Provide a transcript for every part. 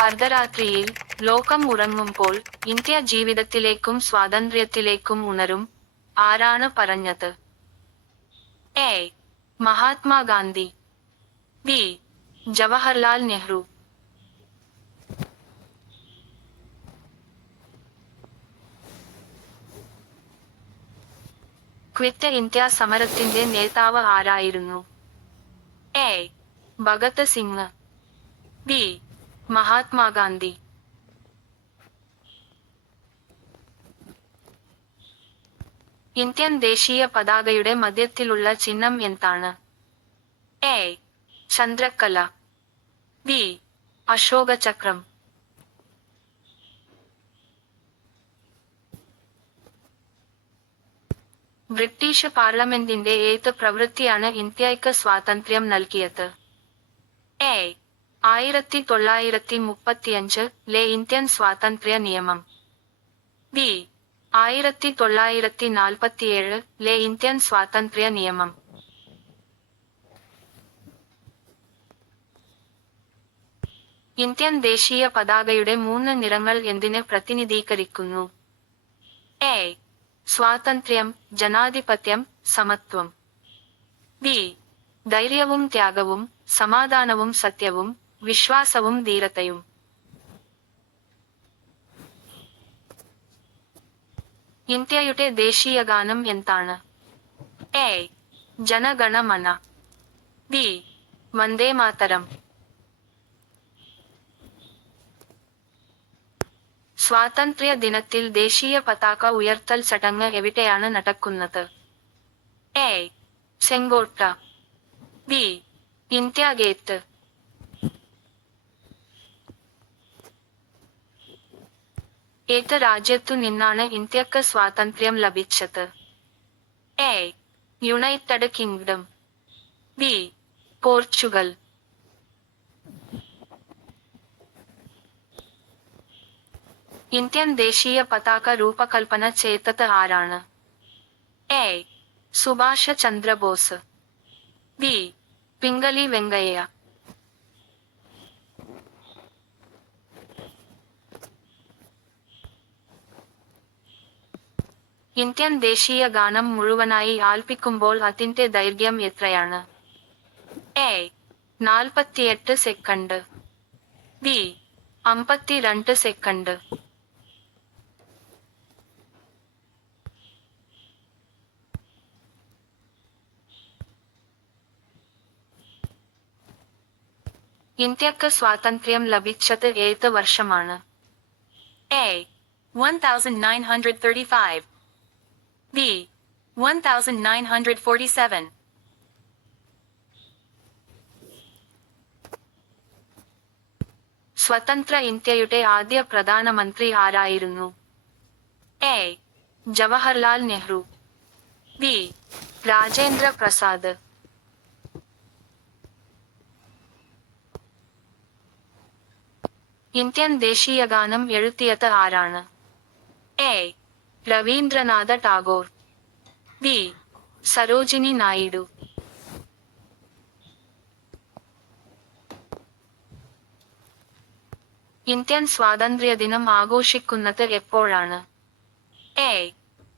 അർദ്ധരാത്രിയിൽ ലോകം ഉറങ്ങുമ്പോൾ ഇന്ത്യ ജീവിതത്തിലേക്കും സ്വാതന്ത്ര്യത്തിലേക്കും ഉണരും. ആരാണ് പറഞ്ഞത്? A. Mahatma Gandhi. B. Jawaharlal Nehru. Quit India സമരത്തിന്റെ നേതാവ് ആരായിരുന്നു? A. Bhagat Singh. B. Mahatma Gandhi. Indian ദേശീയ പതാകയുടെ മധ്യത്തിലുള്ള ചിഹ്നം എന്താണ്? എ. ചന്ദ്രക്കല. ബി. അശോകചക്രം. ബ്രിട്ടീഷ് പാർലമെന്റിന്റെ ഏത് പ്രവൃത്തിയാണ് ഇന്ത്യയ്ക്ക് സ്വാതന്ത്ര്യം നൽകിയത്? എ. 1935 ഇന്ത്യൻ സ്വാതന്ത്ര്യ നിയമം. ബി. 1947 ഇന്ത്യൻ സ്വാതന്ത്ര്യ നിയമം. ഇന്ത്യൻ ദേശീയ പതാകയുടെ 3 നിറങ്ങൾ എന്തിനെ പ്രതിനിധീകരിക്കുന്നു? എ. സ്വാതന്ത്ര്യം, ജനാധിപത്യം, സമത്വം. ബി. ധൈര്യവും ത്യാഗവും, സമാധാനവും സത്യവും, വിശ്വാസവും ധീരതയും. ഇന്ത്യയുടെ ദേശീയഗാനം എന്താണ്? എ. ജനഗണമന. ബി. വന്ദേമാതരം. സ്വാതന്ത്ര്യ ദിനത്തിൽ ദേശീയ പതാക ഉയർത്തൽ ചടങ്ങ് എവിടെയാണ് നടക്കുന്നത്? എ. ചെങ്കോട്ട. ബി. India Gate. ഏത് രാജ്യത്തു നിന്നാണ് ഇന്ത്യക്ക് സ്വാതന്ത്ര്യം ലഭിച്ചത്? A. United Kingdom. B. Portugal. Indian ദേശീയ പതാക രൂപകൽപ്പന ചെയ്തത് ആരാണ്? A. Subhash Chandra Bose. B. Pingali Venkayya. Indian ദേശീയ ഗാനം മുഴുവനായി ആലപിക്കുമ്പോൾ അതിന്റെ ദൈർഘ്യം എത്രയാണ്? എ. 48 സെക്കൻഡ്. ബി. 52 സെക്കൻഡ്. ഇന്ത്യക്ക് സ്വാതന്ത്ര്യം ലഭിച്ചത് ഏത് വർഷമാണ്? എ. 1935. ബി. 1947. സ്വതന്ത്ര ഇന്ത്യയുടെ ആദ്യ പ്രധാനമന്ത്രി ആരായിരുന്നു? A. Jawaharlal Nehru. B. Rajendra Prasad. Indian ദേശീയഗാനം എഴുതിയത് ആരാണ്? A. Rabindranath Tagore. B. Sarojini Naidu. Indian സ്വാതന്ത്ര്യദിനം ആഘോഷിക്കുന്നത് എപ്പോഴാണ്? A.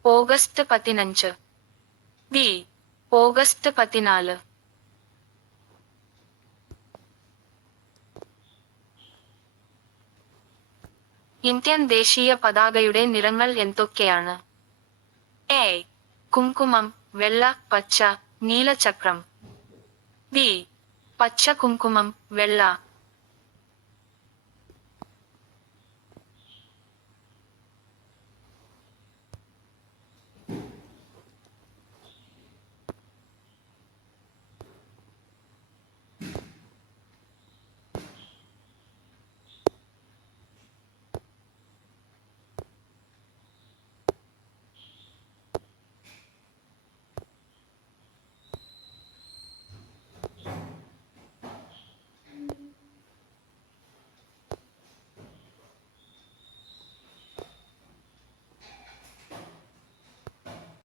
August 15. B. August 14. Indian ദേശീയ പതാകയുടെ നിറങ്ങൾ എന്തൊക്കെയാണ്? എ. കുങ്കുമം, വെള്ള, പച്ച, നീല ചക്രം. ബി. പച്ച കുങ്കുമം, വെള്ള,